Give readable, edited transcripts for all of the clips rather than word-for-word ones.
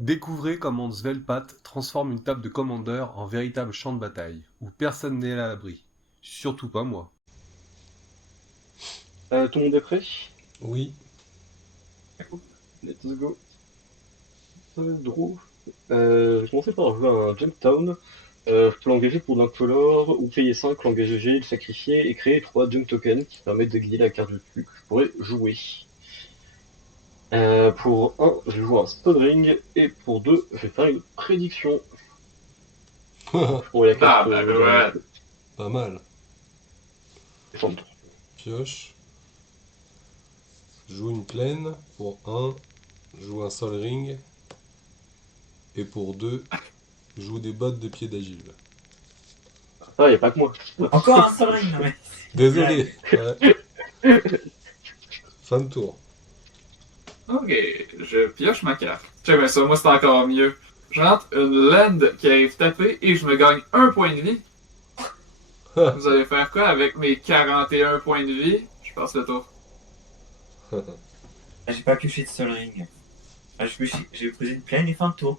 Découvrez comment Svelpat transforme une table de commandeur en véritable champ de bataille, où personne n'est à l'abri. Surtout pas moi. Tout le monde est prêt? Oui. Let's go. Draw. Je vais commencer par jouer un Junktown. Je peux l'engager pour de l'incolore ou payer 5, l'engager G, le sacrifier et créer 3 Junk tokens qui permettent d'aiguiller la carte dessus que je pourrais jouer. Pour un, je vais jouer un Stone Ring et pour 2, je vais faire une prédiction. Je pourrais la carte Ah, ben derrière mon ouais. jeu. Pas mal. Et fin de tour. Pioche. Joue une plaine pour un. Joue un Sol Ring. Et pour 2, joue des bottes de pied d'agile. Ah, y a pas que moi. Encore un seul ring, non mais. Désolé. Ouais. Fin de tour. Ok, je pioche ma carte. Check bien ça, moi c'est encore mieux. Je rentre une land qui arrive taper et je me gagne un point de vie. Vous allez faire quoi avec mes 41 points de vie? Je passe le tour. Ah, j'ai pas pioché de seul ring. Ah, j'ai posé une plaine et fin de tour.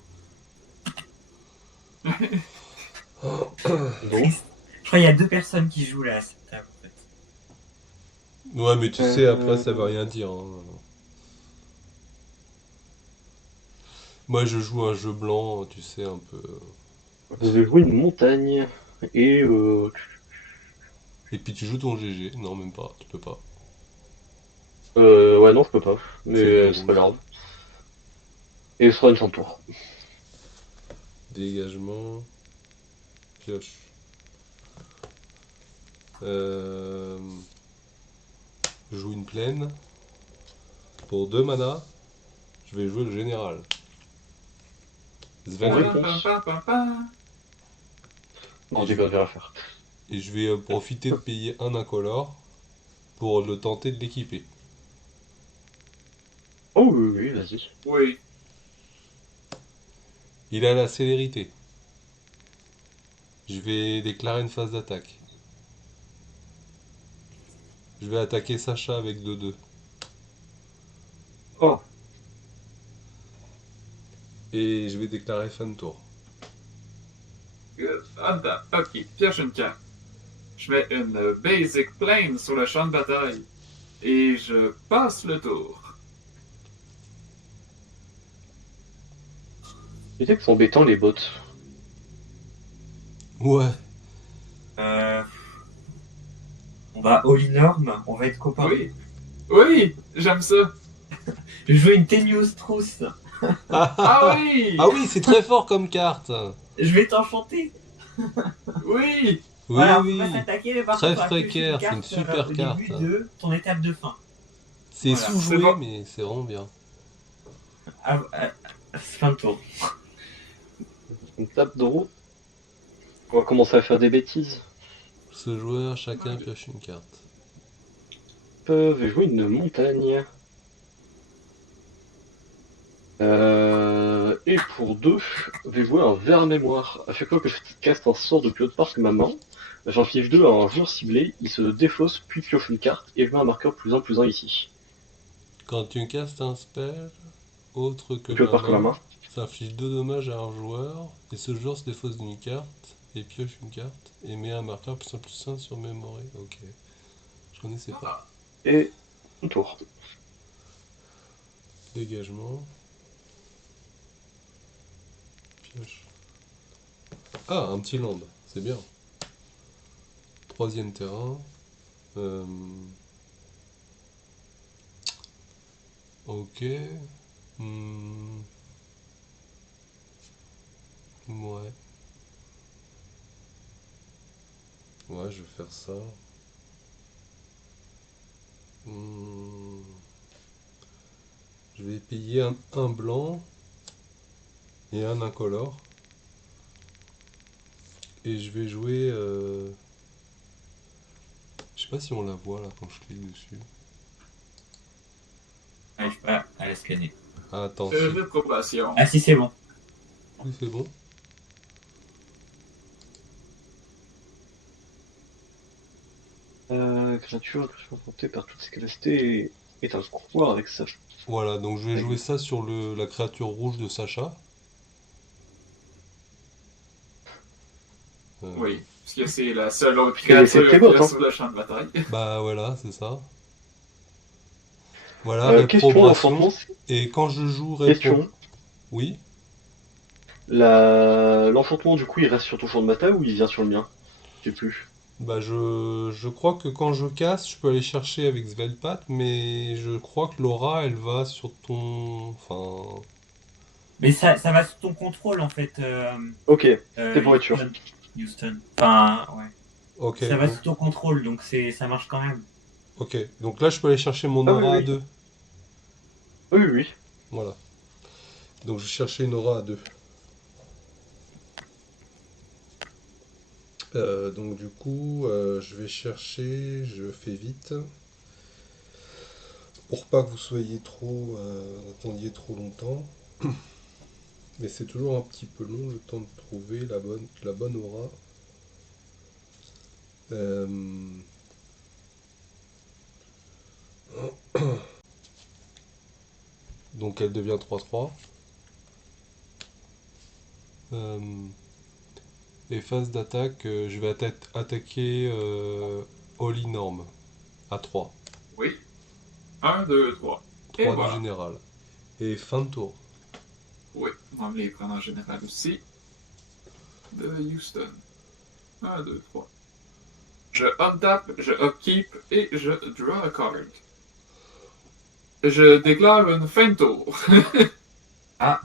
Triste. Je crois qu'il y a deux personnes qui jouent là à cette table en fait. Ouais, mais tu sais, après, ça veut rien dire, hein. Moi, je joue un jeu blanc, tu sais, un peu. Je vais jouer une montagne et Et puis tu joues ton GG. Non, même pas. Tu peux pas. ouais, non, je peux pas. Mais C'est du c'est pas rouge. grave. Et ce sera une fin de tour. Dégagement. Pioche. Euh... Je joue une plaine. Pour 2 mana, je vais jouer le général. En Svelta. réponse. Pa, pa, pa. Non, Et j'ai je, pas de à faire. et je vais profiter de payer un incolore pour le tenter de l'équiper. Oh oui, oui, vas-y. Oui. Il a la célérité. Je vais déclarer une phase d'attaque. Je vais attaquer Sacha avec 2-2. Oh, Et je vais déclarer fin de tour. Good. Attends, ok, pioche une carte. Je mets une basic plane sur le champ de bataille. Et je passe le tour. tu sais que c'est embêtant les bots. Ouais. Euh, on va all norm, on va être copains. Oui. Oui, j'aime ça. Je joue une Tenios Trousse. Ah oui! Ah oui, c'est très fort comme carte. Je vais t'enchanter. Oui! Oui, Voilà, on oui. peut pas s'attaquer, mais par Très contre, on va piocher précaire, c'est une carte, super au carte. début de ton étape de fin. C'est Voilà, sous-joué, c'est bon. mais c'est vraiment bien. Fin de tour. On tape draw. On va commencer à faire des bêtises. Ce joueur, chacun pioche une carte. Je vais jouer une montagne. Et pour 2, je vais jouer un ver mémoire. À chaque fois que je caste un sort depuis autre part que ma main, j'inflige 2 à un joueur ciblé, il se défausse puis pioche une carte et je mets un marqueur +1/+1 ici. Quand tu castes un spell, autre que Depuis autre ma part que ma main, main. ça inflige 2 dommages à un joueur, et ce joueur se défausse d'une carte, et pioche une carte, et met un marqueur +1/+1 sur Memory. Ok. Je connaissais pas. Et un tour. Dégagement. Pioche. Ah, un petit land. C'est bien. Troisième terrain. Euh, Ok. Hmm, Ouais. Ouais, je vais faire ça. Hmm, Je vais payer un blanc et un incolore. Et je vais jouer. Je sais pas si on la voit là quand je clique dessus. J'arrive pas à la scanner. Ah, attends, Jeu si. de progression. Ah si, c'est bon. Oui, c'est bon. Créature confrontée par toutes ses capacités est un couloir avec ça. Voilà, donc je vais jouer ça sur la créature rouge de Sacha. Oui, parce que c'est la seule autre C'est créature très qu'il beau, y a hein. sur le champ de bataille. Bah voilà, c'est ça. Voilà, Question, réprobation. l'enchantement, Et quand je joue question. Oui. L'enchantement, du coup, il reste sur ton champ de bataille ou il vient sur le mien? Je sais plus. Bah je crois que quand je casse, je peux aller chercher avec Svelpat, mais je crois que Laura, elle va sur ton... Enfin... Mais ça va sous ton contrôle en fait, Ok, c'est pour être sûr. Houston. Houston. Enfin, ouais. Ok, Ça va donc, sous ton contrôle, donc ça marche quand même. ok. Donc là, je peux aller chercher mon Ah oui, aura à oui. 2. Oui, oui. Voilà. Donc je cherchais une aura à 2. Donc du coup, je vais chercher, je fais vite, pour pas que vous soyez trop, attendiez trop longtemps. Mais c'est toujours un petit peu long le temps de trouver la bonne aura. Euh, donc elle devient 3-3. Et phase d'attaque, je vais attaquer Holy Norm à 3. Oui. 1, 2, 3. Et 3 du voilà. général. Et fin de tour. Oui, on va me les prendre en général aussi. De Houston. 1, 2, 3. Je untap, je upkeep et je draw a card. Je déclare une fin de tour. Ah,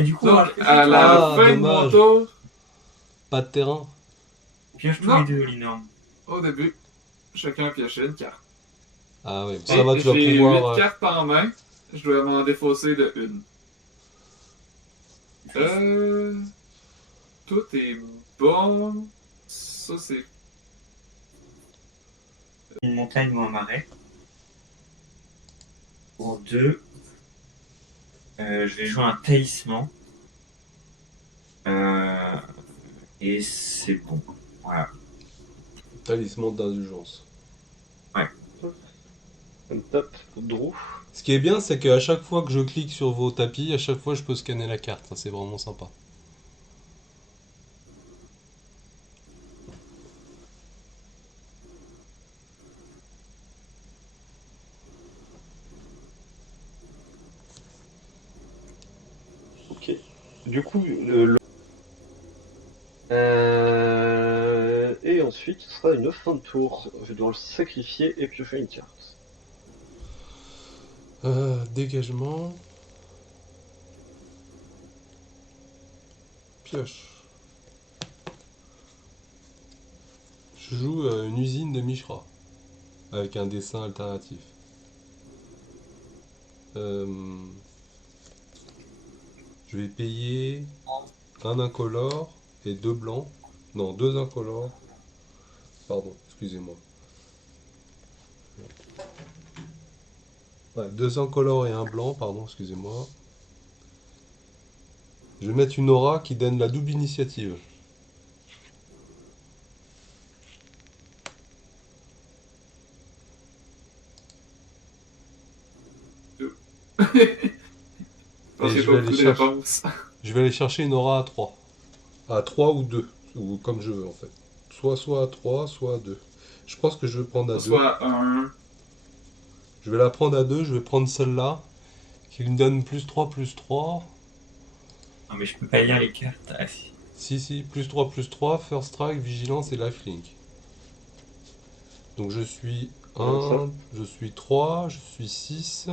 du coup, Donc, on à la Ah, fin de mon dommage. tour, Pas de terrain. pioche tous Non. les deux, l'énorme. au début, chacun piochait une carte. Ah ouais, Et ça va, tu vas j'ai pouvoir... 8 cartes en main. Je dois m'en défausser de une. Tout est bon. Ça, c'est. Une montagne ou un marais. Pour 2, je vais jouer un talisman. Et c'est bon. Voilà. Talisman d'indulgence. On tape Drew. Ce qui est bien, c'est qu'à chaque fois que je clique sur vos tapis, à chaque fois je peux scanner la carte. Ça, c'est vraiment sympa. Ok. Du coup, et ensuite, ce sera une fin de tour. Je vais devoir le sacrifier et piocher une carte. Dégagement. Pioche. Je joue une usine de Mishra. Avec un dessin alternatif. Je vais payer un incolore et 2 blancs. Non, 2 incolores. Pardon, excusez-moi. Ouais, 2 incolores et un blanc, pardon, excusez-moi. Je vais mettre une aura qui donne la double initiative. Je pense Et qu'il y a je pas vais beaucoup aller de chercher. réponses. Je vais aller chercher une aura à 3. À 3 ou 2. Ou comme je veux en fait. Soit à 3, soit à 2. Je pense que je vais prendre à 2. Soit un. Je vais la prendre à 2. Je vais prendre celle-là. Qui me donne plus 3, plus 3. Non, mais je peux pas lire les cartes. Ah si. Si, plus 3, First Strike, Vigilance et Lifelink. Donc je suis Ça. 1, je suis 3, je suis 6.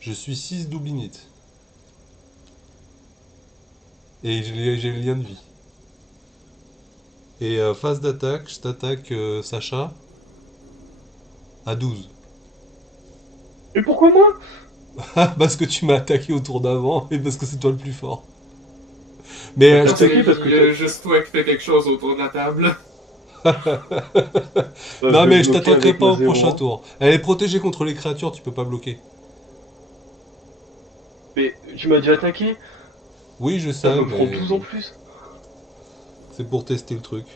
Je suis 6 double init. Et j'ai le lien de vie. Et phase d'attaque, je t'attaque Sacha à 12. Et pourquoi moi? Parce que tu m'as attaqué au tour d'avant et parce que c'est toi le plus fort. Mais Bah, je Parce t'as te... attaqué parce qu'il que y a juste toi qui fais quelque chose autour de la table. Non mais je bloquer t'attaquerai avec pas ma au prochain 0-1. tour. Elle est protégée contre les créatures, tu peux pas bloquer. Mais tu m'as déjà attaqué? Oui, je Ça sais, me prend mais 12 en plus. c'est pour tester le truc.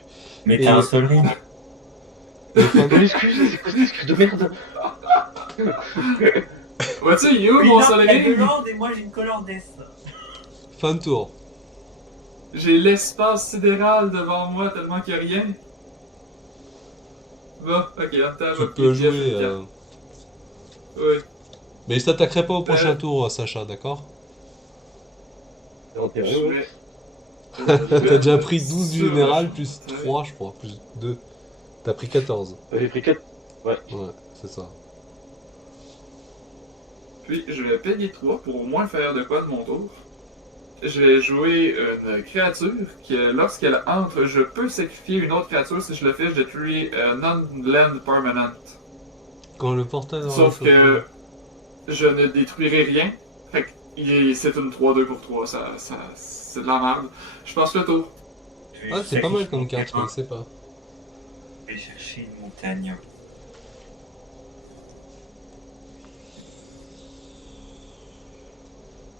Mais Et- t'as un seul ring. Et fin de... Quelle excuse? C'est quoi cette excuse de merde? Vois-tu, il est où Oui, mon non, soleil? il y a deux landes et moi j'ai une color death. fin de tour. J'ai l'espace sidéral devant moi tellement qu'il n'y a rien. Bon, ok, attends, Tu peux jouer. Oui. Mais je t'attaquerai pas au prochain Ben, tour, Sacha, d'accord? C'est intérêt, je ouais. vais. T'as déjà Ben, pris 12 du sur le général, champ de plus bataille. 3, je crois, plus 2. T'as pris 14. J'ai pris 4. Ouais. Ouais, c'est ça. Puis je vais payer 3 pour au moins faire de quoi de mon tour. Je vais jouer une créature qui, lorsqu'elle entre, je peux sacrifier une autre créature. Si je le fais, je détruis non-land permanent. Quand le portail dans la Sauf photo. que je ne détruirai rien. Fait que c'est une 3-2 pour 3. C'est de la merde. Je passe le tour. Je vais Ah, juste c'est pas mal sacrifier comme mon carte, je gamin. connaissais pas. Je vais chercher une montagne.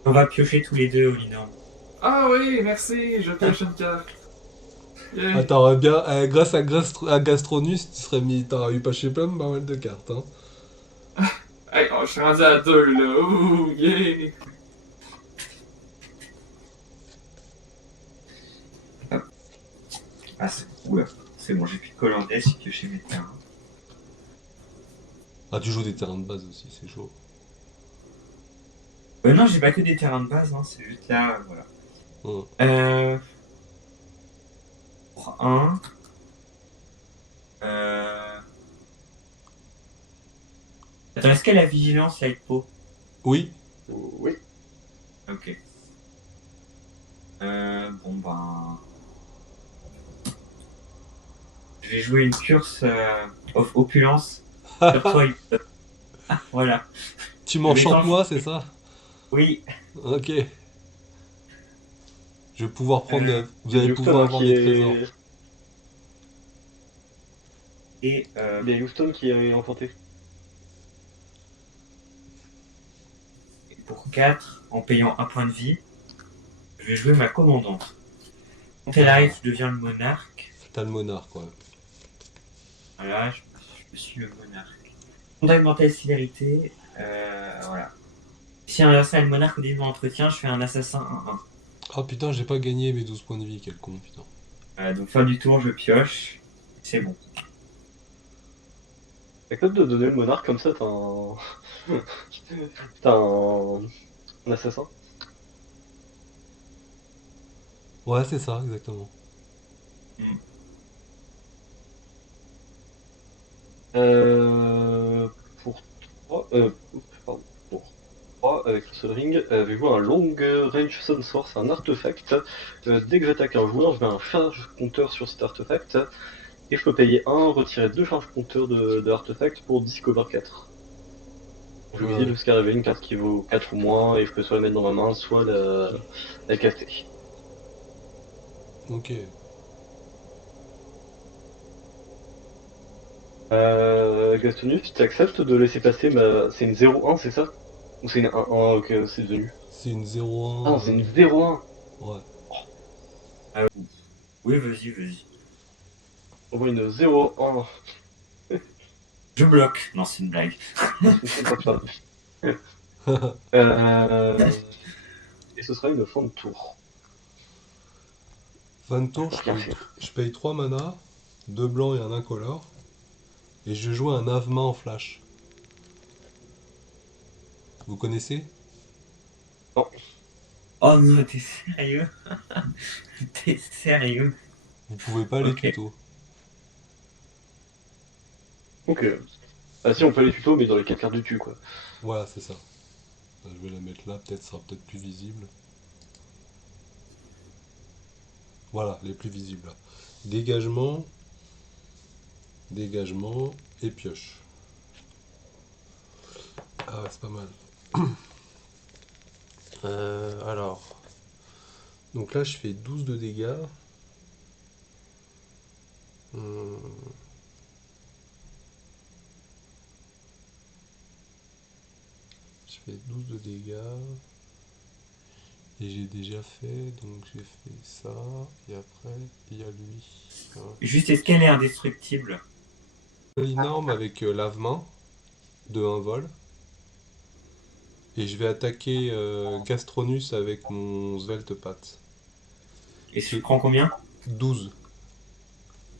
On va piocher tous les deux, Olinan. Ah oui, merci, je pioche une carte. Yay. Ah, t'aurais bien. Grâce à Gastronus, tu serais mis. T'aurais eu pas chez plein pas mal de cartes, hein. Hey, oh, je suis rendu à 2 là. Ouh, yeah. Ah, c'est oula. C'est bon, j'ai plus de Collandais, j'ai pioché mes terrains. Ah, tu joues des terrains de base aussi, c'est chaud. Non, j'ai pas que des terrains de base, hein, c'est juste là, voilà. Hum. Pour un. Euh... Attends, est-ce qu'elle a vigilance, la Hippo? Oui, Oui. Ok. Bon ben. Je vais jouer une curse of opulence sur toi, Hippo. Voilà. tu m'enchantes Mais moi, c'est ça? Oui. Ok. Je vais pouvoir prendre. Vous Il y a allez Houston pouvoir hein, avoir qui des trésors. est. Et Il y a Houston qui est emporté. pour 4, en payant un point de vie, je vais jouer ma commandante. Quand elle arrive, je deviens le monarque. T'as le monarque, ouais. Voilà, je suis le monarque. Fondamentale célérité, voilà. Si un adversaire est le monarque au début de mon entretien, je fais un assassin 1-1. Ah putain, j'ai pas gagné mes 12 points de vie, quel con, putain. Donc fin du tour, je pioche. C'est bon. T'acceptes de donner le monarque comme ça, t'as un assassin. Ouais, c'est ça, exactement. Euh, pour 3, pardon, pour 3 avec le Sol Ring, avez-vous un long range Sun Source, un artefact. Dès que j'attaque un joueur, je mets un charge compteur sur cet artefact, et je peux payer 1, retirer 2 charges compteurs de l'artefact pour discover 4. Je Ouais. visite jusqu'à révéler une carte qui vaut 4 ou moins, et je peux soit la mettre dans ma main, soit la caster. Ok. Gastonus, tu acceptes de laisser passer ma. C'est une 0-1, c'est ça? Ou c'est une 1-1, ok, c'est devenu. C'est une Ah non, 0-1. c'est une 0-1! Ouais. Oui, vas-y, vas-y. On voit une 0-1. Je bloque. Non, c'est une blague. euh... Et ce sera une fin de tour. Fin de tour, Rien fait. je paye 3 mana, 2 blancs et un incolore. Et je joue un Avema en flash. Vous connaissez? Oh non, t'es sérieux? T'es sérieux? Vous pouvez pas aller Ok. tuto. Donc, ah si, on peut les tutos, mais dans les 4 cartes du dessus, quoi. Voilà, c'est ça. Je vais la mettre là, peut-être sera peut-être plus visible. Voilà, les plus visibles là. Dégagement. Dégagement et pioche. Ah ouais, c'est pas mal. Alors. Donc là, je fais 12 de dégâts. Hum. Je fais 12 de dégâts. Et j'ai déjà fait, donc j'ai fait ça. Et après, il y a lui. Voilà. Juste, est-ce qu'elle est indestructible? Énorme avec lavement de 1 vol. Et je vais attaquer Gastronus avec mon Svelte Patte. Et je prends combien? 12.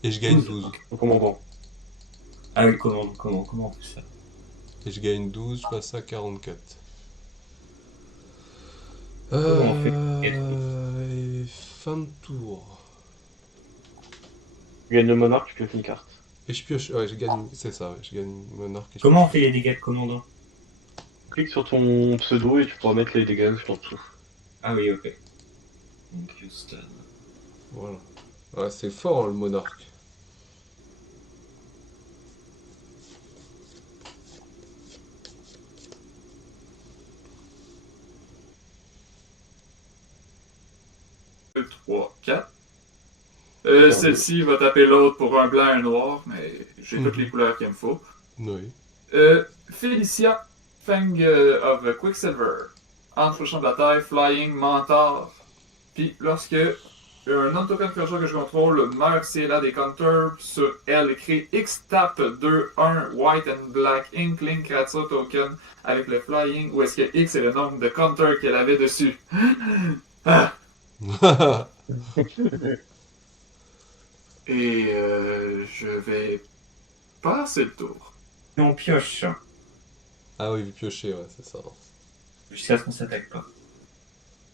Et je gagne 12. Au commandant. Ah oui, comment tout ça? Et je gagne 12, je passe à 44. Comment on fait? Et fin de tour. Tu gagnes le monarque, tu pioches une carte. Et je pioche, ouais, je gagne, c'est ça, ouais, je gagne monarque et je Comment on pioche. fait les dégâts de commandant? Clique sur ton pseudo et tu pourras mettre les dégâts juste en dessous. Ah oui, ok. Donc Houston. Voilà. Ouais, c'est fort le monarque. Deux, trois, quatre. Attends, Celle-ci va taper l'autre pour un blanc et un noir, mais j'ai toutes les Mhm. couleurs qu'il me faut. Oui. Felicia, Fang of Quicksilver. Entre le champ de bataille, Flying, Mentor. Puis lorsque un non-token creature que je contrôle meurt si elle a des counters sur elle, crée X-Tap 2-1 White and Black Inkling Creature Token avec le Flying, où est-ce que X est le nombre de counters qu'elle avait dessus. Ah! Et je vais passer le tour. Et on pioche. Ah oui, vous piochez, ouais, c'est ça. Jusqu'à ce qu'on s'attaque pas.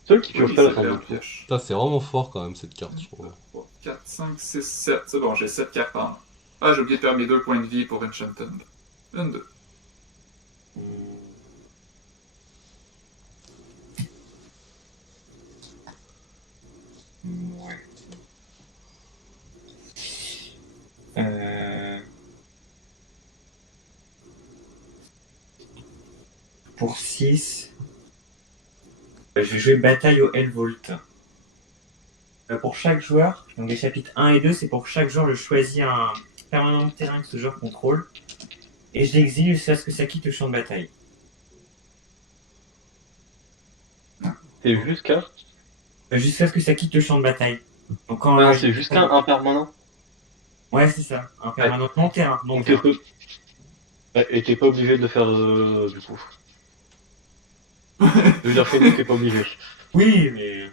Seul qui pioche Oui, pas la c'est fin vrai, du on tour. pioche. Putain, c'est vraiment fort quand même cette carte, je trouve. 3, 4, 5, 6, 7. C'est bon, j'ai 7 cartes en main. Ah, j'ai oublié de faire mes 2 points de vie pour Enchanted. 1, 2. Ouais. Euh... Pour 6, je vais jouer bataille au Hellvolt. Pour chaque joueur, donc les chapitres 1 et 2, c'est pour chaque joueur, je choisis un permanent de terrain que ce joueur contrôle. Et je l'exile jusqu'à ce que ça quitte le champ de bataille. C'est jusqu'à. Jusqu'à ce que ça quitte le champ de bataille. Donc quand Ah, c'est jusqu'à un permanent. Ouais, c'est ça. Un permanent non terrain. Non Donc terrain. Ouais, et t'es pas obligé de le faire du coup. Je veux dire, chez nous, t'es pas obligé. Oui, mais.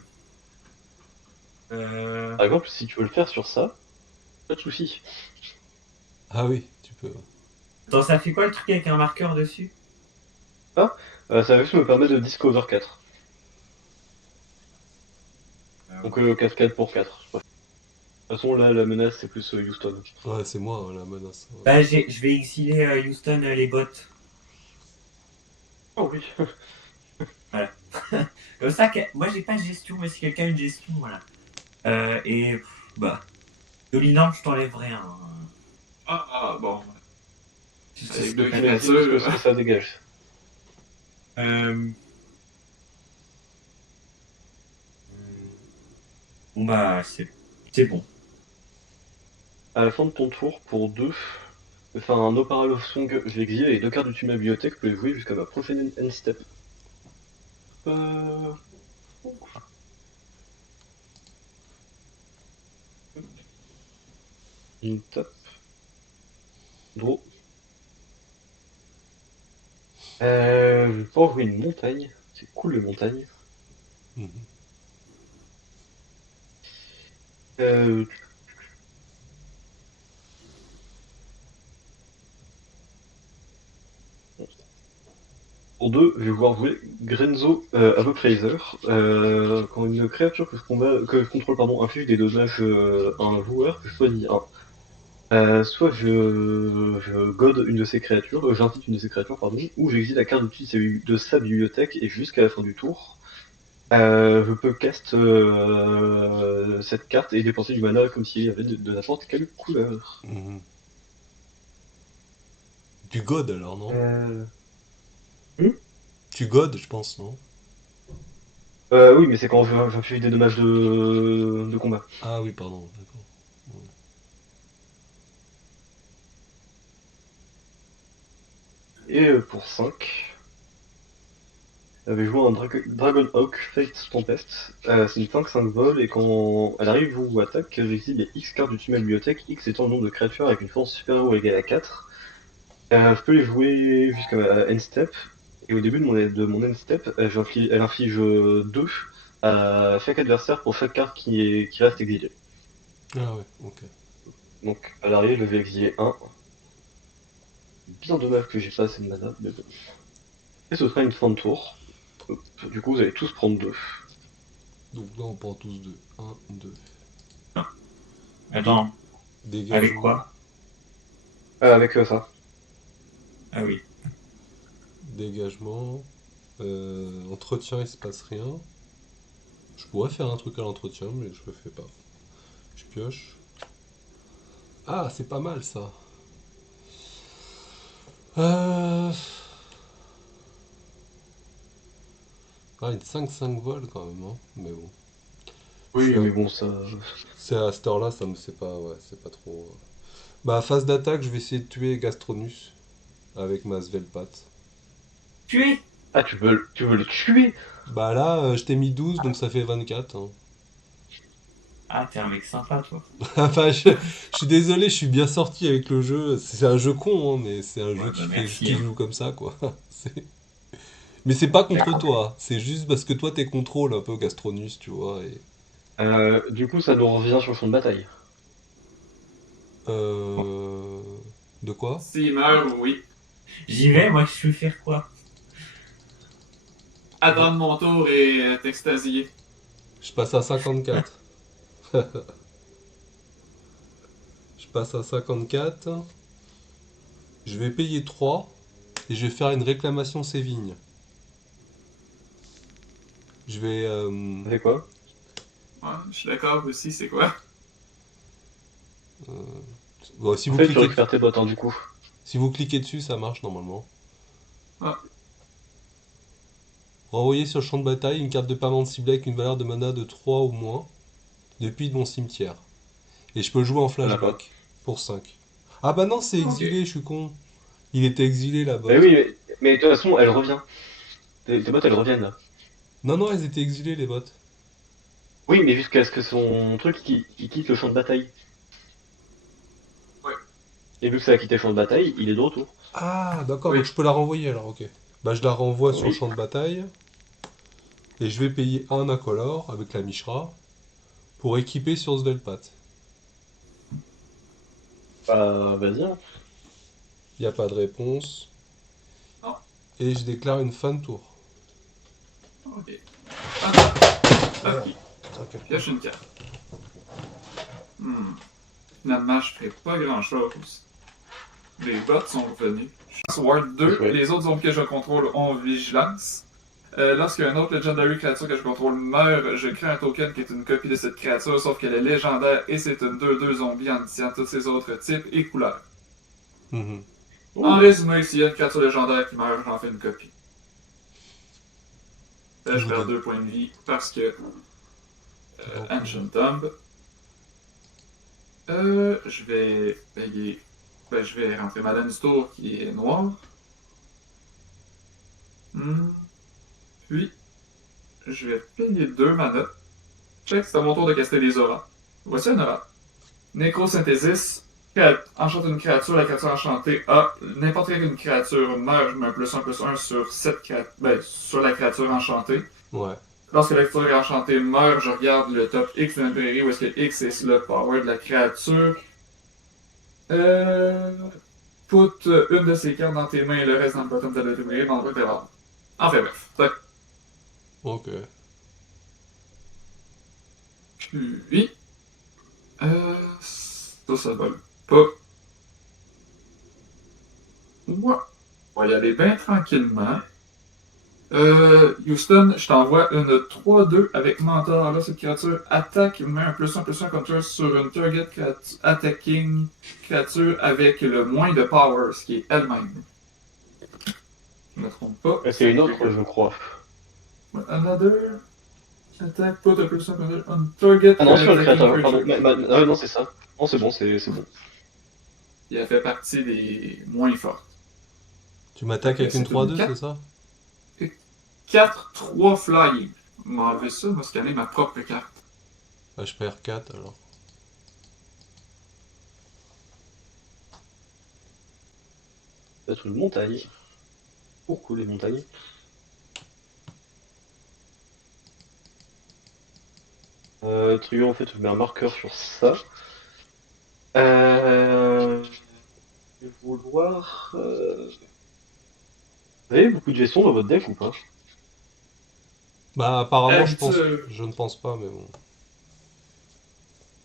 Par exemple, si tu veux le faire sur ça, pas de souci. Ah oui, tu peux. Attends, ça fait quoi le truc avec un marqueur dessus? Ça va juste me permettre de Discover 4. Donc 4-4 pour 4. De toute façon, là, la menace, c'est plus Houston. Ouais, c'est moi la menace. Ouais. Bah, je vais exiler Houston les bots. Oh oui. Comme ça, moi j'ai pas de gestion, mais si quelqu'un a une gestion, voilà. Bah. Dolinant, je t'enlève rien. Bon. C'est Avec ce deux que Imagine créatures. ce que ça dégage. Bon bah, c'est bon. À la fin de ton tour, pour 2, enfin un Opera of Song, je vais exiler les 2 cartes du ma bibliothèque, je peux les jouer jusqu'à ma prochaine end step. Une tape. Draw. Je vais pouvoir jouer une montagne. C'est cool les montagnes. Mhm. Euh, Pour 2, je vais pouvoir jouer Grenzo Apophraiser. Quand une créature que je contrôle inflige des dommages à un joueur, je choisis un. Soit je god une de ces créatures, j'invite une de ces créatures, pardon, ou j'exile la carte de sa bibliothèque et jusqu'à la fin du tour, je peux cast cette carte et dépenser du mana comme s'il y avait de n'importe quelle couleur. Mhm. Tu godes alors, non? Tu godes, je pense, non? Oui, mais c'est quand j'inflige des dommages de combat. Ah oui, pardon, d'accord. Et pour 5, j'avais joué un Dragon Hawk Fate Tempest. C'est une 5-5 vol et quand elle arrive ou attaque, j'exile les X cartes du dessus de ma bibliothèque, X étant le nombre de créatures avec une force supérieure ou égale à 4. Je peux les jouer jusqu'à ma end step. Et au début de mon end step, elle inflige 2 chaque adversaire pour chaque carte qui reste exilée. Ah ouais, ok. Donc à l'arrivée, je vais exiler 1. Bien dommage que j'ai pas assez de mana, mais bon. Et ce sera une fin de tour. Hop. Du coup, vous allez tous prendre 2. Donc là, on prend tous deux. Un, deux. Attends, Dégagement. avec quoi? Avec ça. Ah oui. Dégagement. Entretien, il se passe rien. Je pourrais faire un truc à l'entretien, mais je le fais pas. Je pioche. Ah, c'est pas mal ça. Euh... Ah, une 5-5 vol quand même, hein. Mais bon. Je Oui, suis à- mais bon, ça. C'est à cette heure-là, ça me c'est pas, ouais, c'est pas trop. Bah, phase d'attaque, je vais essayer de tuer Gastronus avec ma Svelpat. Tuer! Ah, tu veux le tuer? Bah là, je t'ai mis 12, donc ça fait 24, hein. Ah, t'es un mec sympa, toi. Enfin, je suis désolé, je suis bien sorti avec le jeu. C'est un jeu con, hein, mais c'est un jeu Ouais, bah merci, qui hein. joue comme ça, quoi. C'est- Mais c'est pas contre D'accord. toi, c'est juste parce que toi t'es contrôle un peu Gastronus, tu vois. Et... Du coup, ça nous revient sur le champ de bataille. Euh... De quoi? S'il meurt, oui. J'y vais, moi, je vais faire quoi? Attendre mon tour et t'extasier. Je passe à 54. Je passe à 54. Je vais payer 3 et je vais faire une réclamation Sévigne. Je vais. C'est quoi? Ouais, je suis d'accord aussi, c'est quoi? Euh, bon, En fait, tu récupères tes bottes, hein, du coup. si vous cliquez dessus, ça marche normalement. Ah, Renvoyer sur le champ de bataille une carte de permanente ciblée avec une valeur de mana de 3 ou moins depuis mon cimetière. Et je peux jouer en D'accord. flashback pour 5. Ah bah non, c'est ok. exilé, je suis con. Il était exilé la Mais botte. oui, mais de toute façon, elle revient. Tes bottes, elles reviennent là. Non, non, elles étaient exilées les bottes. Oui, mais jusqu'à ce que son truc qui quitte le champ de bataille. Ouais, Et vu que ça a quitté le champ de bataille, il est de retour. Ah, d'accord, oui. donc je peux la renvoyer alors, ok. Bah je la renvoie sur le Oui. champ de bataille. Et je vais payer un incolore avec la Mishra pour équiper sur Svelpat. Bah, vas-y, hein. Il n'y a pas de réponse. Non, Et je déclare une fin de tour. ok. Attends. Ok, Ok. pioche une carte. Hmm. Finalement, je ferai pas grand chose. Les bots sont revenus. Je passe Ward 2. Ouais. Les autres zones que je contrôle ont vigilance. Lorsqu'un autre Legendary créature que je contrôle meurt, je crée un token qui est une copie de cette créature, sauf qu'elle est légendaire et c'est une 2-2 zombie en disant tous ses autres types et couleurs. Mhm. En résumé, s'il y a une créature légendaire qui meurt, j'en fais une copie. Là, je perds 2 points de vie parce que Ancient Tomb. Je vais payer. Ben, je vais rentrer ma lance tour qui est noire. Puis, je vais payer 2 mana. Check, c'est à mon tour de caster les auras. Voici un aura. Nécrosynthesis. Enchante une créature, la créature enchantée a n'importe quelle créature meurt, je mets un +1/+1 sur sur la créature enchantée. Ouais. Lorsque la créature enchantée meurt, je regarde le top X de l'imprimerie où est-ce que X est le power de la créature. Put une de ces cartes dans tes mains et le reste dans le bottom de l'imprimerie, dans le terrain. Enfin bref. Ok. Puis, ça vole pas. Ouais. On va y aller bien tranquillement. Houston, je t'envoie une 3-2 avec Mentor. Là, cette créature attaque, met un +1/+1 counter sur une target attacking créature avec le moins de power, ce qui est elle-même. Je ne me trompe pas. C'est une autre, je crois. Another attack, put a +1 counter on target Ah non, sur le attacking créateur, pardon. creature. Ah non, c'est ça. Non, c'est bon, c'est bon. Il a fait partie des moins fortes. Tu m'attaques avec une C'est une 3-2, carte. c'est ça? 4-3 flying. M'enlever ça, m'a scanner ma propre carte. Bah, je perds 4 alors. Peut-être une montagne. Pourquoi les montagnes? Trigger, en fait, je mets un marqueur sur ça. Je vais vouloir. Vous avez beaucoup de gestion dans votre deck ou pas? Bah apparemment Habituel. je ne pense pas, mais bon.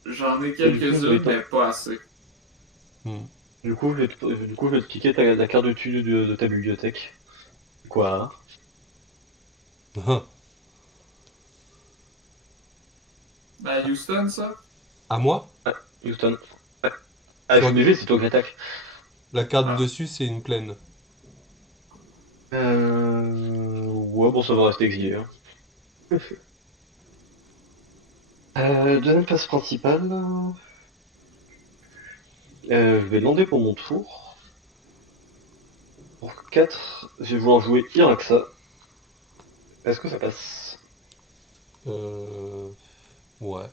J'en ai Du coup, je vais quelques-unes, mais pas assez. Hmm. du coup, je vais te cliquer la carte dessus de ta bibliothèque. Quoi? Ben, Houston, ça? À moi? Houston. Ouais. Ah, Tu je suis vois, obligé, c'est toi qui attaque. la carte Ah. dessus, c'est une plaine. Ouais, bon, ça va rester exilé. Hein. Deuxième phase principale. Je vais demander pour mon tour. Pour 4, je vais vouloir jouer Iraxa. Est-ce que ça passe? Euh... Ouais.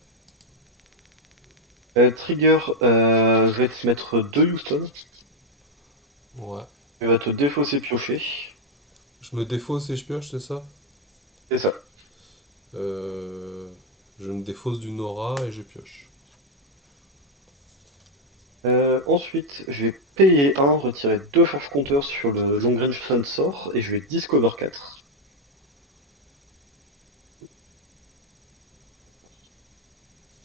Trigger, je vais te mettre 2 Houston. Ouais. Il va te défausser piocher. Je me défausse et je pioche, c'est ça? C'est ça. Euh... Je me défausse d'une aura et je pioche. Ensuite, je vais payer 1, retirer 2 charge compteurs sur le long range sensor et je vais discover 4.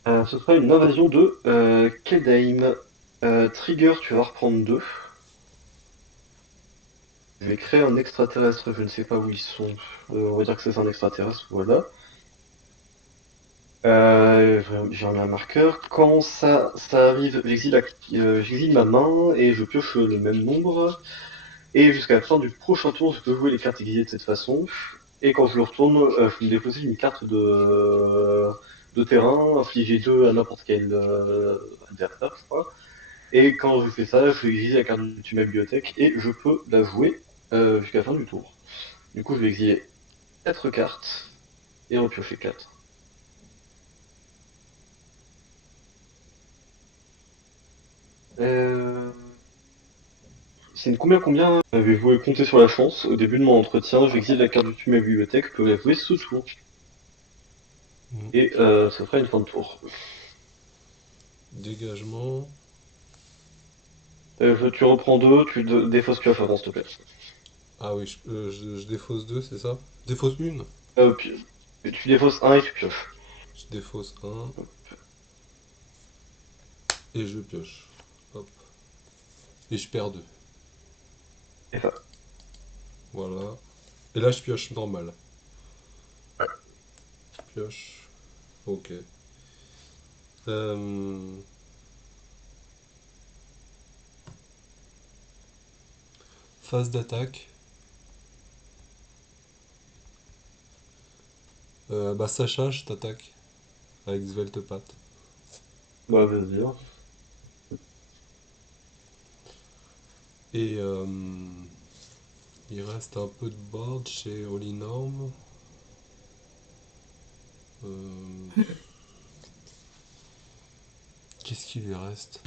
Ce sera une invasion de Keldheim. Trigger, tu vas reprendre 2. Je vais créer un extraterrestre, je ne sais pas où ils sont. On va dire que c'est un extraterrestre, voilà. J'en ai un marqueur. Quand ça arrive, j'exile ma main et je pioche le même nombre. Et jusqu'à la fin du prochain tour, je peux jouer les cartes exilées de cette façon. Et quand je le retourne, je peux me déposer une carte de terrain, infliger 2 à n'importe quel adversaire, je crois. Et quand je fais ça, je vais exiler la carte de ma bibliothèque et je peux la jouer jusqu'à la fin du tour. Du coup, je vais exiler 4 cartes et en piocher 4. Euh... C'est une combien? Je vais jouer compter sur la chance. Au début de mon entretien, j'exile la carte de ma bibliothèque, je peux la jouer ce tour. Hmm. Et ça fera une fin de tour. Dégagement. Tu reprends 2, défausses pioche avant, s'il te plaît. Ah oui, je défausse 2, c'est ça? Je défausse une. Tu défausses 1 et tu pioches. Je défausse un et je pioche. Hop. Et je perds 2. Et ça. Voilà. Et là, je pioche normal. Pioche. Ok. Euh, Phase d'attaque. Bah Sacha, je t'attaque. Avec Sveltepat. Bah, vas-y. Hein. Et il reste un peu de board chez Olinorm. Qu'est-ce qu'il lui reste?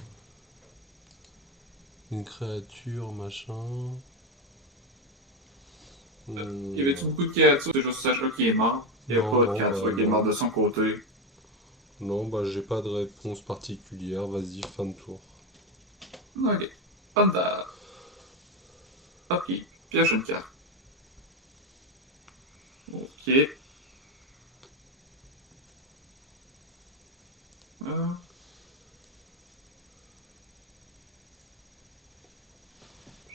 Une créature, machin. Il y avait beaucoup de créatures, c'est juste Sacha qui est mort. Il n'y a Non, pas de non, créature bah, qui est non. morte de son côté. Non, bah j'ai pas de réponse particulière. Vas-y, fin de tour. Ok. Panda. Ok. Pioche une carte. Ok. Euh,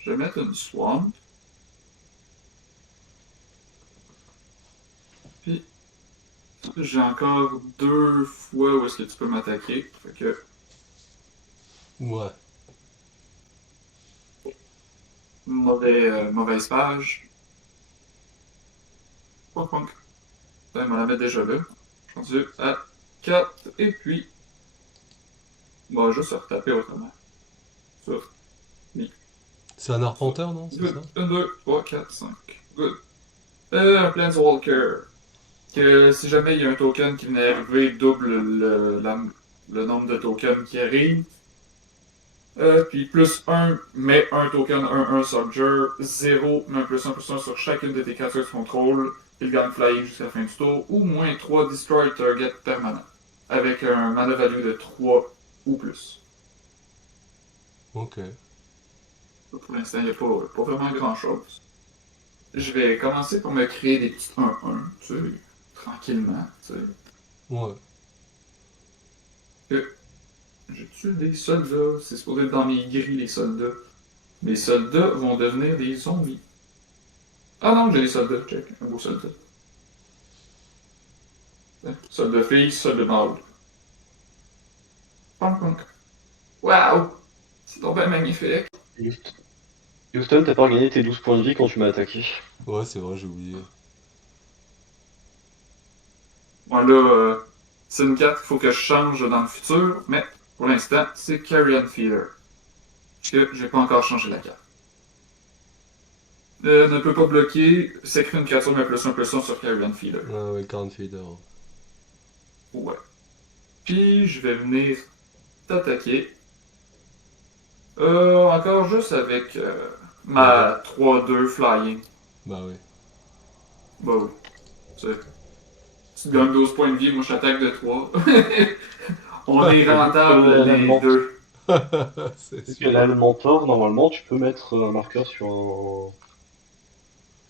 Je vais mettre une swamp. Puis, j'ai encore 2 fois où est-ce que tu peux m'attaquer. Fait que, Ouais. mauvaise page. Punk, punk. Putain, il m'en avait déjà là. Je suis rendu à 4. Et puis, bon, juste se retaper autrement. Sur. C'est un arpenteur, non? C'est ça? Good. 1, 2, 3, 4, 5. Good. Un Planeswalker. Que si jamais il y a un token qui venait arriver, double le nombre de tokens qui arrivent. Puis plus 1, met un token 1-1 Soldier, 0, met un plus 1 sur chacune de tes créatures de contrôle, il gagne flying jusqu'à la fin du tour, ou moins 3 destroy target permanent. avec un mana value de 3 ou plus. Ok. Pour l'instant, il n'y a pas vraiment grand-chose. Je vais commencer par me créer des petits 1-1, tu sais, tranquillement, tu sais. Ouais. J'ai-tu des soldats? C'est supposé être dans mes grilles, les soldats. Mes soldats vont devenir des zombies. Ah non, j'ai des soldats, check. Un beau soldat. Soldat fille, soldat mâle. Punk, punk. Waouh! C'est donc bien magnifique. Houston, t'as pas regagné tes 12 points de vie quand tu m'as attaqué. Ouais, c'est vrai, j'ai oublié. Bon là, c'est une carte qu'il faut que je change dans le futur, mais pour l'instant, c'est Carrion Feeder. Parce que j'ai pas encore changé la carte. Ne peut pas bloquer, s'écrit une créature mais +1/+1 sur Carrion Feeder. Ah ouais, Current Feeder. Ouais. Puis je vais venir t'attaquer. Encore juste avec ma 3-2 flying. Bah ouais. Bah oui. Tu gagnes 12 points de vie, moi je t'attaque de 3. On est rentable les deux. C'est Parce que sûr. là, le mentor, normalement, tu peux mettre un marqueur sur un.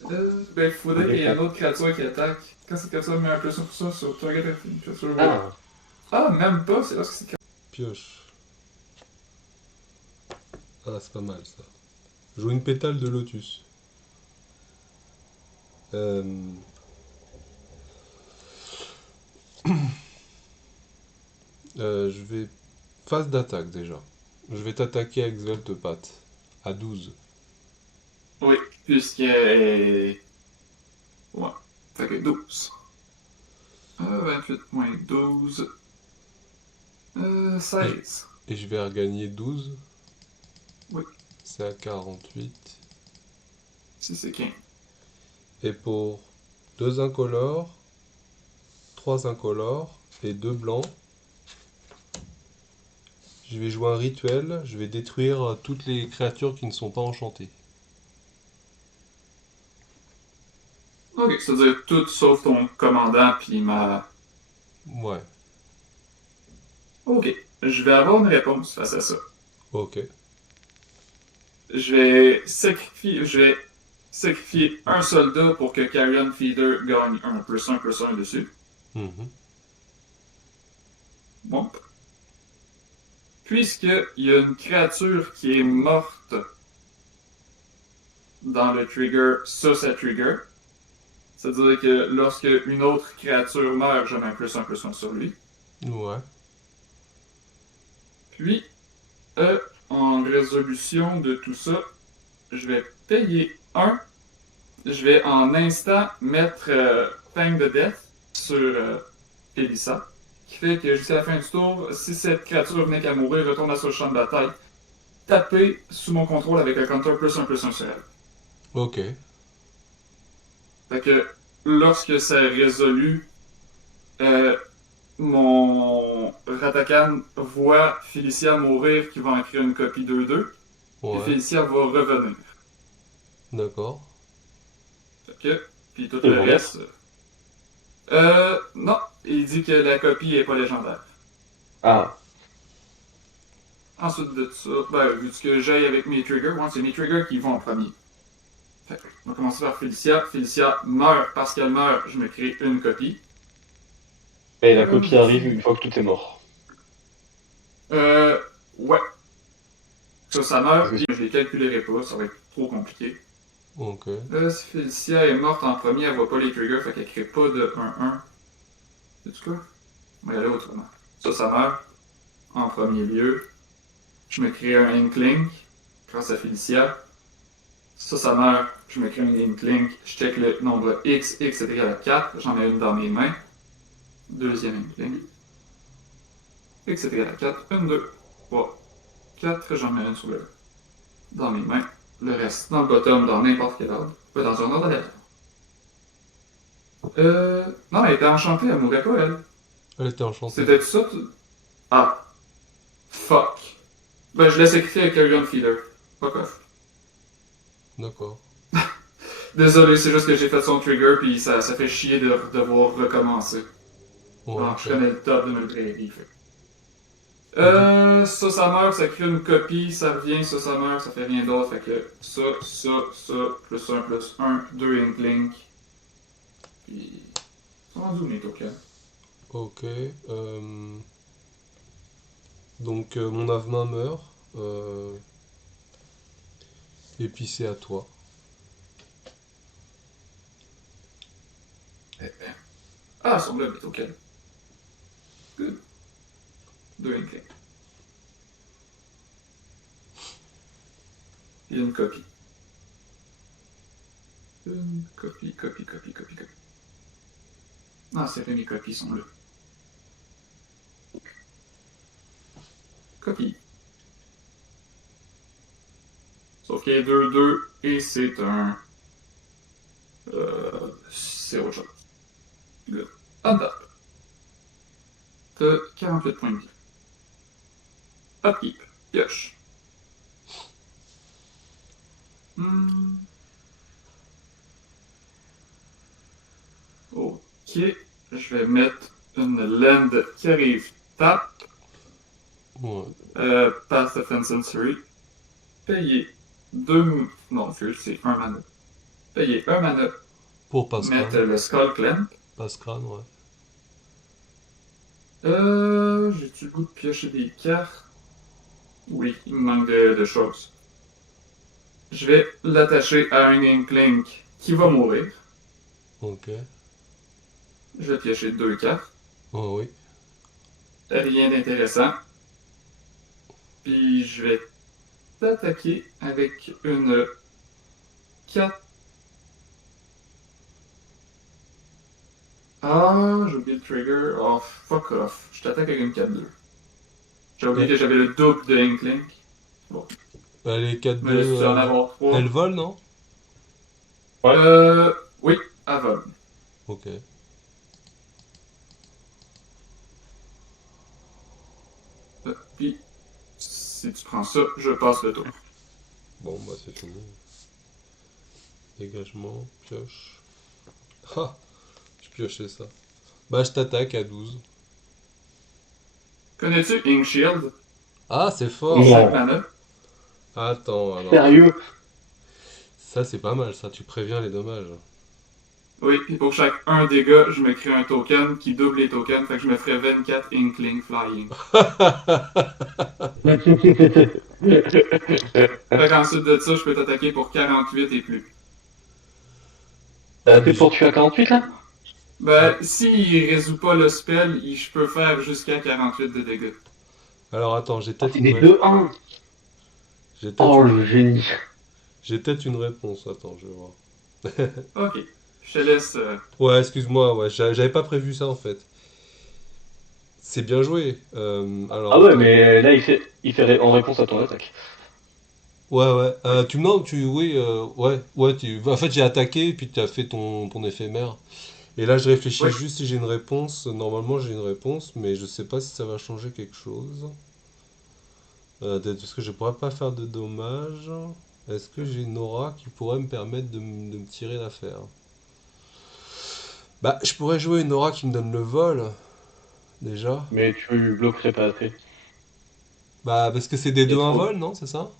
Ben, il faudrait qu'il y ait une autre créature qui attaque. Quand cette créature met un +1/+1 sur target une créature. Ah, Ah, même pas, c'est lorsque c'est Pioche. Ah, c'est pas mal ça. Joue une pétale de lotus. Je vais... Phase d'attaque déjà. Je vais t'attaquer avec Svelte-Patte. À 12. Oui, puisqu'elle est. Ouais. Fait que 12. 28 moins 12. 16. Et je vais regagner 12. Oui. C'est à 48. Si c'est 15. Et pour 2 incolores, 3 incolores et 2 blancs, je vais jouer un rituel. Je vais détruire toutes les créatures qui ne sont pas enchantées. Ok, c'est-à-dire tout sauf ton commandant puis ma. Ouais. Ok, je vais avoir une réponse face à ça. Ok. Je vais sacrifier un soldat pour que Carrion Feeder gagne un +1/+1 dessus. Mhm. Bon. Puisqu'il y a une créature qui est morte dans le trigger, ça trigger. C'est-à-dire que lorsque une autre créature meurt, je mets un +1/+1 sur lui. Ouais. Puis, en résolution de tout ça, je vais payer 1. Je vais en instant mettre Fang de Death sur Elissa. Qui fait que jusqu'à la fin du tour, si cette créature venait qu'à mourir, retourne à son champ de bataille, taper sous mon contrôle avec un counter +1/+1 sur elle. Ok. Fait que lorsque c'est résolu, mon Ratakan voit Félicia mourir qui va en créer une copie 2/2, et Ouais. Félicia va revenir. D'accord. Fait que, puis tout Et le voilà. reste. Non, il dit que la copie est pas légendaire. Ah, Ensuite de ça, ben, vu que j'aille avec mes triggers, moi c'est mes triggers qui vont en premier. Fait que, on va commencer par Félicia. Félicia meurt parce qu'elle meurt, je me crée une copie. et la copie arrive une fois que tout est mort. Ouais. Ça meurt, puis je les calculerai pas, ça va être trop compliqué. Ok. Si Félicia est morte en premier, elle voit pas les triggers, fait qu'elle crée pas de 1-1. C'est-tu quoi? On va y aller autrement. Ça meurt. En premier lieu, je me crée un Inkling grâce à Félicia. Ça meurt. Je me crée un Inkling. Je check le nombre X. X est égal à 4. J'en ai une dans mes mains. Deuxième Inkling. X est égal à 4. 1, 2, 3, 4. J'en mets une dans mes mains. Le reste dans le bottom, dans n'importe quel ordre. Pas dans un ordre aléatoire. Non, elle était enchantée. Elle mourrait pas, elle. Elle était enchantée. C'était ça, Ah. Fuck. Ben, je l'ai sacrifié avec Carrion Feeder. Fuck off. D'accord. Désolé, c'est juste que j'ai fait son trigger, puis ça fait chier de devoir recommencer. Ouais, Alors, ok. je connais le top de ma librairie. Fait. Ça meurt, ça crée une copie, ça revient, ça meurt, ça fait rien d'autre. Fait que ça, plus 1, 2 Inklink. Puis. Ils sont rendus où mes tokens? Ok. Donc mon Avemain meurt. Et puis c'est à toi. Ah, ils sont là, mes tokens. Good. 2 Inklink. Et une copie. Une copie. Ah, c'est vrai, mes copies sont là. Copie. Sauf qu'il y a 2-2 et c'est un. C'est autre chose. Good. On top. T'as 48 points de vie. Upkeep. Pioche. Ok. Je vais mettre une land qui arrive. Tap. Ouais. Path of Insensory. Payer 2. Non, c'est 1 mana. Payer 1 mana. Pour Mettre Pascal. le Skull Clamp. Pascal, ouais. J'ai-tu le goût de piocher des cartes? Oui, il me manque de choses. Je vais l'attacher à un Inklink qui va mourir. Ok. Je vais piocher 2 cartes. Oh oui. Rien d'intéressant. Puis je vais t'attaquer avec une 4. Ah, j'ai oublié le trigger. Oh, fuck off. Je t'attaque avec une 4-2. J'ai oublié Ouais. que j'avais le double de Inklink. Bon, Allez, mais je 4-2. vais en avoir 3. Elle vole, non? Oui, elle vole. Ok. Puis, si tu prends ça, je passe le tour. Bon, bah c'est fini. Dégagement, pioche. Ah! Je piochais ça. Bah je t'attaque à 12. Connais-tu Ink Shield? Ah, c'est fort! Non. 5 mana. Attends, alors. Sérieux? Ça, c'est pas mal, ça. Tu préviens les dommages. Oui, puis pour chaque 1 dégât, je me crée un token qui double les tokens, fait que je me ferais 24 Inkling Flying. Fait qu'ensuite de ça, je peux t'attaquer pour 48 et plus. T'es pour tuer à 48 là? Ben, s'il résout pas le spell, je peux faire jusqu'à 48 de dégâts. Alors attends, j'ai peut-être C'est une, des ré- 2-1. j'ai peut-être Oh une... le génie. j'ai peut-être une réponse. Attends, je vais voir. Ok, je te laisse. Ouais, excuse-moi, ouais, j'avais pas prévu ça en fait. C'est bien joué. Alors, Ah ouais, attends. mais là il fait en réponse à ton attaque. Ouais, ouais. Non, oui, ouais, en fait, j'ai attaqué, puis tu as fait ton éphémère. Et là, je réfléchis Oui. juste si j'ai une réponse. Normalement, j'ai une réponse, mais je sais pas si ça va changer quelque chose. Parce que je pourrais pas faire de dommages. Est-ce que j'ai une aura qui pourrait me permettre de me tirer l'affaire? Bah, je pourrais jouer une aura qui me donne le vol, déjà. Mais tu bloquerais pas après. Bah, parce que c'est des Il y a 2-1 trop. vol, non? C'est ça?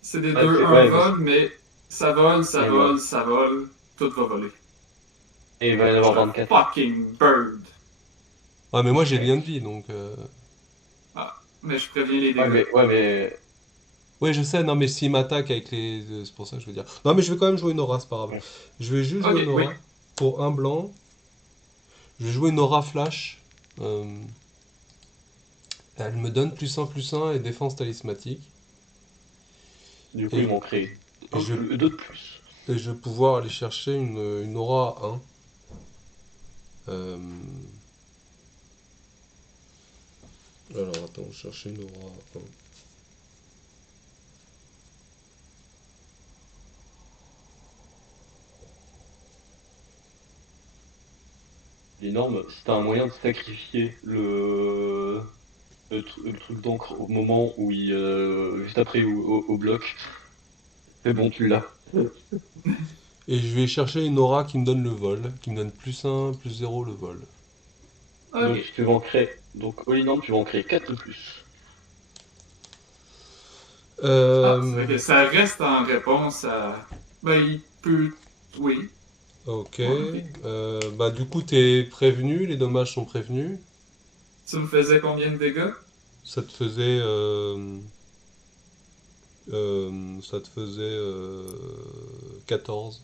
C'est des Ouais, 2-1 ouais, vol, mais ça vole, ça Ouais, vole, ouais. ça vole. Tout va voler. Et il va y en avoir 24. Fucking bird. Ah, mais moi, j'ai lien de vie, donc... Ah, mais je préviens les Ouais, dégâts. mais. Oui, je sais, non, mais s'il m'attaque avec les... c'est pour ça que je veux dire. Non, mais je vais quand même jouer une aura, c'est pas grave. Ouais. Je vais juste Ok, jouer une aura. oui. Pour un blanc, je vais jouer une aura flash. Elle me donne +1/+1 et défense talismatique. Du coup, Et, il manquerait et je, deux de plus. et je vais pouvoir aller chercher une aura à 1. Alors, attends, chercher une aura à 1. L'énorme, si t'as un moyen de sacrifier le truc d'encre au moment où il. Juste après au bloc, c'est bon, tu l'as. Et je vais chercher une aura qui me donne le vol, qui me donne +1/+0 le vol. Donc Ok. tu vas en créer. Donc Olinam, tu vas en créer 4 de plus. Ah, ça fait Euh, que ça reste en réponse à. Ben, il peut. Oui. ok. Ouais, ok. Bah du coup t'es prévenu, les dommages sont prévenus. Tu me faisais combien de dégâts? Ça te faisait ça te faisait 14.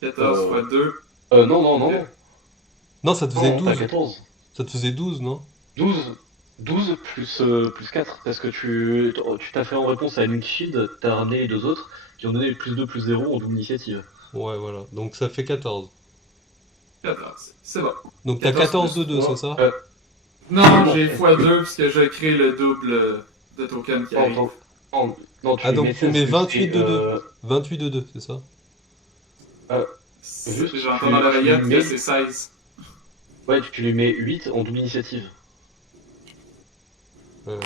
14 Euh, fois 2. non, non, non, Ok. non. Non, ça te faisait Non, t'as 12. 14. Ça te faisait 12, non? 12 plus 4, parce que tu t'as fait en réponse à une shield, t'as ramené les deux autres, qui ont donné plus 2 plus 0 en double initiative. Ouais, voilà. Donc ça fait 14. 14. C'est bon. Donc t'as 14 14 de plus 2, c'est 3. ça? Non, Non, j'ai x2 parce que j'ai créé le double de token qui non, arrive. non, non, Ah, tu donc mets tu 16 mets plus 28 tes, de 2. 28 de 2, c'est ça? euh, juste, J'entends dans tu lui l'oreillette que mets, c'est 16. ouais, tu lui mets 8 en double initiative. Euh,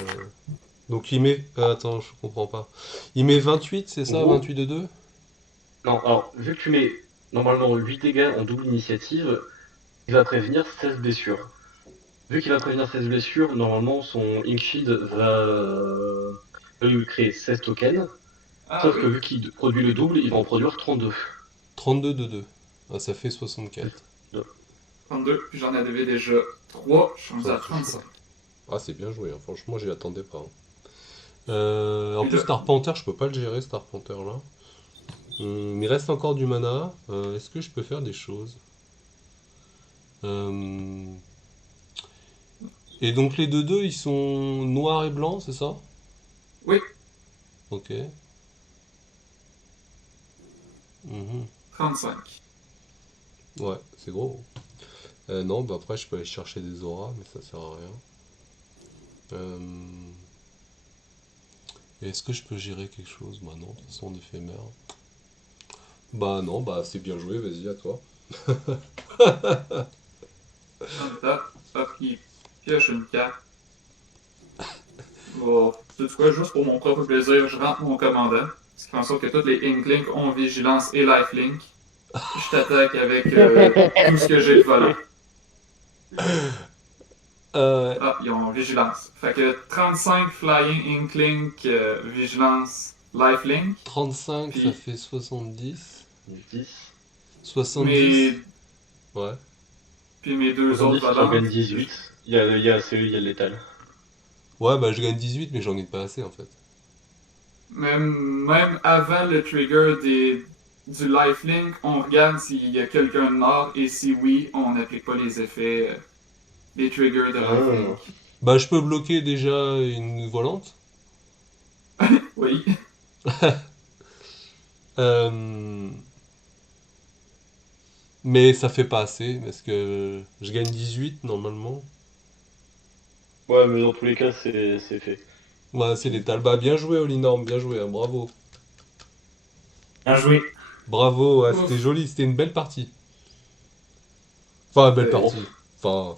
Donc il met... attends, je comprends pas. Il met 28, c'est En ça? gros, 28 de 2? non, alors, vu que tu mets normalement 8 dégâts en double initiative, il va prévenir 16 blessures. Vu qu'il va prévenir 16 blessures, normalement son Ink Shield va lui créer 16 tokens. Ah Sauf que oui. vu qu'il produit le double, il va en produire 32. 32 de 2. Ah, ça fait 64. 32, puis j'en avais déjà 3. Je suis rendu Ça à touche pas. 35. Ah, c'est bien joué, hein. Franchement, j'y attendais pas, hein. En Puis plus, là, Starpanther, je peux pas le gérer, Starpanther là. Il reste encore du mana. Est-ce que je peux faire des choses? Euh, Et donc les deux deux ils sont noirs et blancs, c'est ça? oui, Ok. Mhm. 35. Ouais, c'est gros. Non, bah après je peux aller chercher des auras, mais ça sert à rien. Euh, et est-ce que je peux gérer quelque chose? Bah non, de toute façon, d'éphémère. Bah non, bah c'est bien joué, vas-y, à toi. On tape. Hop, il pioche une carte. Bon, tu sais quoi, juste pour mon propre plaisir, je rentre mon commandant. Ce qui fait en sorte que tous les Inklings ont vigilance et lifelink. Je t'attaque avec tout ce que j'ai de volant. Euh, Ah, ils ont vigilance. Fait que 35 flying Inkling, vigilance, lifelink. 35, ça Puis fait 70. 10. 70, mes, ouais. puis mes deux autres 70, il en volantes. gagne 18. Il y a le létal. Ouais, bah je gagne 18, mais j'en gagne pas assez en fait. Même avant le trigger du lifelink, on regarde s'il y a quelqu'un de mort et si oui, on n'applique pas les effets des triggers de lifelink. Bah je peux bloquer déjà une volante. Oui. Euh, Mais ça fait pas assez, parce que je gagne 18 normalement. Ouais, mais dans tous les cas, c'est fait. Ouais, c'est létal. Bah bien joué, Olinorm, bien joué, hein, bravo. Bien joué. Bravo, ouais, c'était Ouf. joli, c'était une belle partie. Enfin, belle Euh, partie. Enfin,